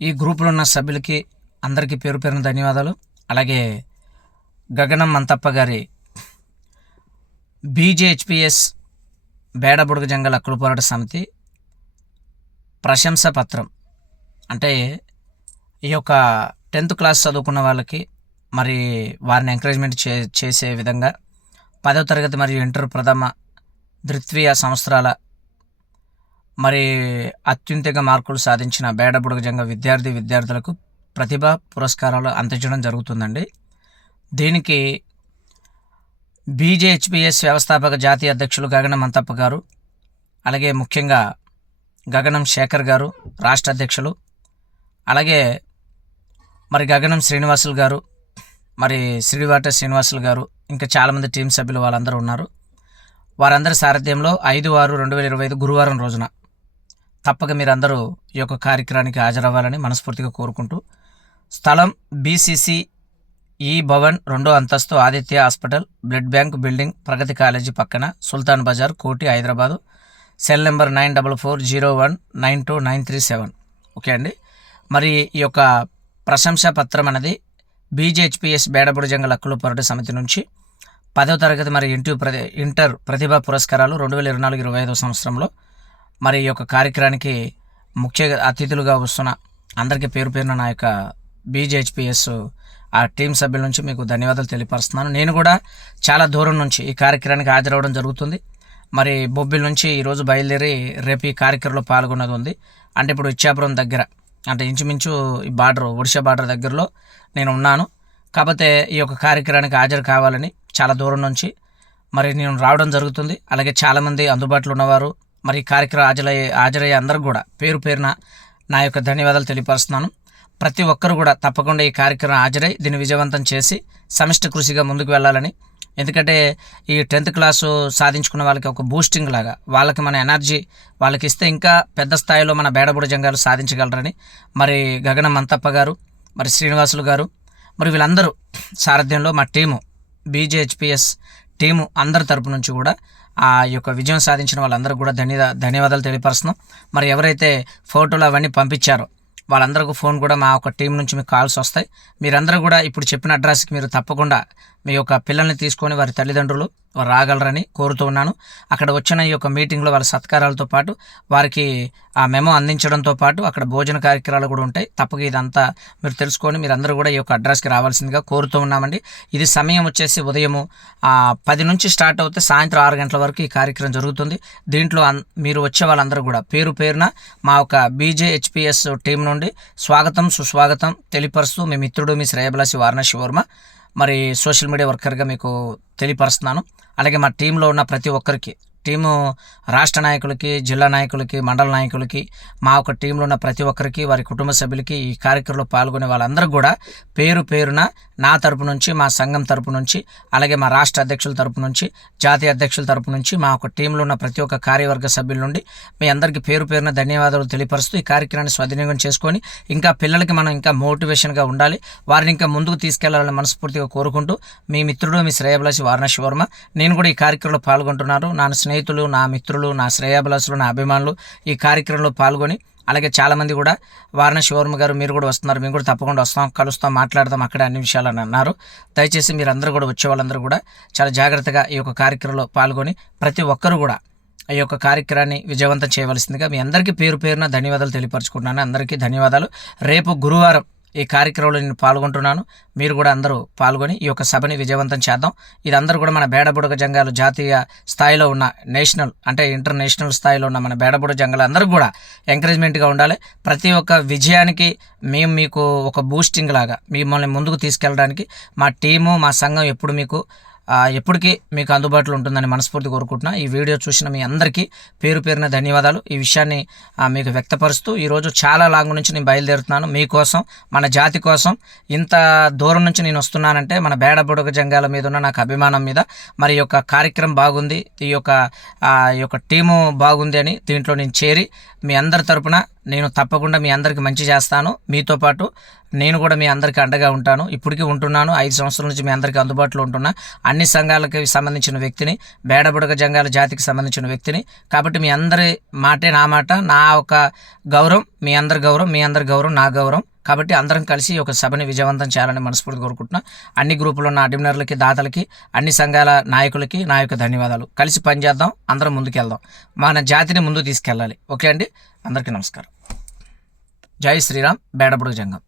ఈ గ్రూపులో ఉన్న సభ్యులకి అందరికీ పేరు పేరున ధన్యవాదాలు. అలాగే గగనం మంతప్ప గారి బీజేహెచ్పిఎస్ బేడబుడుగ జంగల్ హక్కుల పోరాట సమితి ప్రశంసా పత్రం, అంటే ఈ యొక్క 10th క్లాస్ చదువుకున్న వాళ్ళకి మరి వారిని ఎంకరేజ్మెంట్ చేసే విధంగా 10వ తరగతి మరియు ఇంటర్ ప్రథమ ద్వితీయ సంవత్సరాల మరి అత్యున్నత మార్కులు సాధించిన బేడబుడుగ జంగ విద్యార్థులకు ప్రతిభా పురస్కారాలు అందించడం జరుగుతుందండి. దీనికి బీజేహెచ్పిఎస్ వ్యవస్థాపక జాతీయ అధ్యక్షులు గగనం మంతప్ప గారు, అలాగే ముఖ్యంగా గగనం శేఖర్ గారు రాష్ట్ర అధ్యక్షులు, అలాగే మరి గగనం శ్రీనివాసులు గారు, మరి శ్రీవాట శ్రీనివాసులు గారు, ఇంకా చాలామంది టీం సభ్యులు వాళ్ళందరూ ఉన్నారు. వారందరి సారథ్యంలో 5/6/2025 గురువారం రోజున తప్పక మీరందరూ ఈ యొక్క కార్యక్రమానికి హాజరవ్వాలని మనస్ఫూర్తిగా కోరుకుంటూ, స్థలం బీసీసీ ఈ భవన్ 2వ అంతస్తు Aditya hospital blood bank building Pragati college పక్కన సుల్తాన్ బజార్ కోటి హైదరాబాదు. Cell number 9440192937. ఓకే అండి. మరి ఈ యొక్క ప్రశంసా పత్రం అనేది బీజేహెచ్పిఎస్ బేడబుడుగ జంగల్ హక్కుల పోరాట సమితి నుంచి 10వ తరగతి మరి ఇంటర్ ప్రతిభా పురస్కారాలు 2024-25 సంవత్సరంలో మరి ఈ యొక్క కార్యక్రమానికి ముఖ్య అతిథులుగా వస్తున్న అందరికీ పేరు పేరున నా యొక్క బీజేహెచ్పిఎస్ ఆ టీం సభ్యుల నుంచి మీకు ధన్యవాదాలు తెలియపరుస్తున్నాను. నేను కూడా చాలా దూరం నుంచి ఈ కార్యక్రమానికి హాజరవడం జరుగుతుంది. మరి బొబ్బిల్ నుంచి ఈరోజు బయలుదేరి రేపు ఈ కార్యక్రమంలో పాల్గొన్నది ఉంది. అంటే ఇప్పుడు ఇచ్చాపురం దగ్గర, అంటే ఇంచుమించు ఈ ఒడిశా బార్డర్ దగ్గరలో నేను ఉన్నాను. కాకపోతే ఈ యొక్క కార్యక్రమానికి హాజరు కావాలని చాలా దూరం నుంచి మరి నేను రావడం జరుగుతుంది. అలాగే చాలామంది అందుబాటులో ఉన్నవారు మరి ఈ కార్యక్రమం హాజరయ్యే అందరూ కూడా పేరు పేరున నా యొక్క ధన్యవాదాలు తెలియపరుస్తున్నాను. ప్రతి ఒక్కరు కూడా తప్పకుండా ఈ కార్యక్రమం హాజరై దీన్ని విజయవంతం చేసి సమిష్టి కృషిగా ముందుకు వెళ్ళాలని, ఎందుకంటే ఈ 10th క్లాసు సాధించుకున్న వాళ్ళకి ఒక బూస్టింగ్ లాగా వాళ్ళకి మన ఎనర్జీ వాళ్ళకి ఇస్తే ఇంకా పెద్ద స్థాయిలో మన బేడబుడుగ జంగాలు సాధించగలరని మరి గగనం మంతప్ప గారు, మరి శ్రీనివాసులు గారు, మరి వీళ్ళందరూ సారథ్యంలో మా టీము బీజేహెచ్పిఎస్ టీము అందరి తరపు నుంచి కూడా ఆ యొక్క విజయం సాధించిన వాళ్ళందరూ కూడా ధన్యవాదాలు తెలియపరుస్తున్నాం. మరి ఎవరైతే ఫోటోలు అవన్నీ పంపించారో వాళ్ళందరికీ ఫోన్ కూడా మా ఒక టీం నుంచి మీకు కాల్స్ వస్తాయి. మీరందరూ కూడా ఇప్పుడు చెప్పిన అడ్రస్కి మీరు తప్పకుండా మీ యొక్క పిల్లల్ని తీసుకొని వారి తల్లిదండ్రులు వారు రాగలరని కోరుతూ ఉన్నాను. అక్కడ వచ్చిన ఈ యొక్క మీటింగ్లో వాళ్ళ సత్కారాలతో పాటు వారికి ఆ మెమో అందించడంతో పాటు అక్కడ భోజన కార్యక్రమాలు కూడా ఉంటాయి. తప్పక ఇదంతా మీరు తెలుసుకొని మీరందరూ కూడా ఈ యొక్క అడ్రస్కి రావాల్సిందిగా కోరుతూ ఉన్నామండి. ఇది సమయం వచ్చేసి ఉదయము 10 నుంచి స్టార్ట్ అవుతే సాయంత్రం 6 గంటల వరకు ఈ కార్యక్రమం జరుగుతుంది. దీంట్లో మీరు వచ్చే వాళ్ళందరూ కూడా పేరు పేరున మా ఒక బీజేహెచ్పిఎస్ టీం నుండి స్వాగతం సుస్వాగతం తెలియపరుస్తూ మీ మిత్రుడు మీ శ్రేయభిలాషి వారణాసి వర్మ మరి సోషల్ మీడియా వర్కర్గా మీకు తెలియపరుస్తున్నాను. అలాగే మా టీంలో ఉన్న ప్రతి ఒక్కరికి, టీము రాష్ట్ర నాయకులకి, జిల్లా నాయకులకి, మండల నాయకులకి, మా ఒక టీంలో ఉన్న ప్రతి ఒక్కరికి, వారి కుటుంబ సభ్యులకి, ఈ కార్యక్రమంలో పాల్గొనే వాళ్ళందరూ కూడా పేరు పేరున నా తరపు నుంచి, మా సంఘం తరపు నుంచి, అలాగే మా రాష్ట్ర అధ్యక్షుల తరపు నుంచి, జాతీయ అధ్యక్షుల తరపు నుంచి, మా ఒక టీంలో ఉన్న ప్రతి ఒక్క కార్యవర్గ సభ్యుల నుండి మీ అందరికీ పేరు పేరున ధన్యవాదాలు తెలియపరుస్తూ ఈ కార్యక్రమాన్ని సద్వినియోగం చేసుకొని ఇంకా పిల్లలకి మనం ఇంకా మోటివేషన్గా ఉండాలి, వారిని ఇంకా ముందుకు తీసుకెళ్లాలని మనస్ఫూర్తిగా కోరుకుంటూ మీ మిత్రుడు మీ శ్రేయభిలాషి వారణాసి వర్మ. నేను కూడా ఈ కార్యక్రమంలో పాల్గొంటున్నాను. నా స్నేహితులు, నా మిత్రులు, నా శ్రేయాభిలాషులు, నా అభిమానులు ఈ కార్యక్రమంలో పాల్గొని, అలాగే చాలామంది కూడా వారణాసి వర్మ గారు మీరు కూడా వస్తున్నారు, మేము కూడా తప్పకుండా వస్తాం, కలుస్తాం, మాట్లాడదాం అక్కడ అన్ని విషయాలని అన్నారు. దయచేసి మీరందరూ కూడా వచ్చే వాళ్ళందరూ కూడా చాలా జాగ్రత్తగా ఈ యొక్క కార్యక్రమంలో పాల్గొని ప్రతి ఒక్కరు కూడా ఈ యొక్క కార్యక్రమాన్ని విజయవంతం చేయవలసిందిగా మీ అందరికీ పేరు పేరున ధన్యవాదాలు తెలియపరచుకుంటున్నాను. అందరికీ ధన్యవాదాలు. రేపు గురువారం ఈ కార్యక్రమంలో నేను పాల్గొంటున్నాను. మీరు కూడా అందరూ పాల్గొని ఈ యొక్క సభని విజయవంతం చేద్దాం. ఇది అందరూ కూడా మన బేడబుడుగ జంగాలు జాతీయ స్థాయిలో ఉన్న, నేషనల్ అంటే ఇంటర్నేషనల్ స్థాయిలో ఉన్న మన బేడబుడుగ జంగాలు అందరూ కూడా ఎంకరేజ్మెంట్గా ఉండాలి. ప్రతి ఒక్క విజయానికి మేము మీకు ఒక బూస్టింగ్ లాగా మిమ్మల్ని ముందుకు తీసుకెళ్ళడానికి మా టీము, మా సంఘం ఎప్పుడు మీకు ఎప్పటికీ మీకు అందుబాటులో ఉంటుందని మనస్ఫూర్తి కోరుకుంటున్నా. ఈ వీడియో చూసిన మీ అందరికీ పేరు పేరున ధన్యవాదాలు. ఈ విషయాన్ని మీకు వ్యక్తపరుస్తూ ఈరోజు చాలా లాంగ్ నుంచి నేను బయలుదేరుతున్నాను మీకోసం, మన జాతి కోసం. ఇంత దూరం నుంచి నేను వస్తున్నానంటే మన బేడబుడుగ జంగాల మీద ఉన్న నాకు అభిమానం మీద. మరి ఈ యొక్క కార్యక్రమం బాగుంది, ఈ యొక్క టీము బాగుంది అని దీంట్లో నేను చేరి మీ అందరి తరపున నేను తప్పకుండా మీ అందరికీ మంచి చేస్తాను. మీతో పాటు నేను కూడా మీ అందరికీ అండగా ఉంటాను. ఇప్పటికీ ఉంటున్నాను. 5 సంవత్సరాల నుంచి మీ అందరికీ అందుబాటులో ఉంటున్నా. అన్ని అన్ని సంఘాలకి సంబంధించిన వ్యక్తిని, బేడబుడగ జంగాల జాతికి సంబంధించిన వ్యక్తిని. కాబట్టి మీ అందరి మాటే నా మాట, నా ఒక గౌరవం మీ అందరి గౌరవం, మీ అందరి గౌరవం నా గౌరవం. కాబట్టి అందరం కలిసి ఒక సభని విజయవంతం చేయాలని మనస్ఫూర్తి కోరుకుంటున్నా. అన్ని గ్రూపులో ఉన్న అడ్మినర్లకి, దాతలకి, అన్ని సంఘాల నాయకులకి నా యొక్క ధన్యవాదాలు. కలిసి పనిచేద్దాం, అందరం ముందుకెళ్దాం, మన జాతిని ముందుకు తీసుకెళ్ళాలి. ఓకే అండి, అందరికీ నమస్కారం. జై శ్రీరామ్. బేడబుడగ జంగం.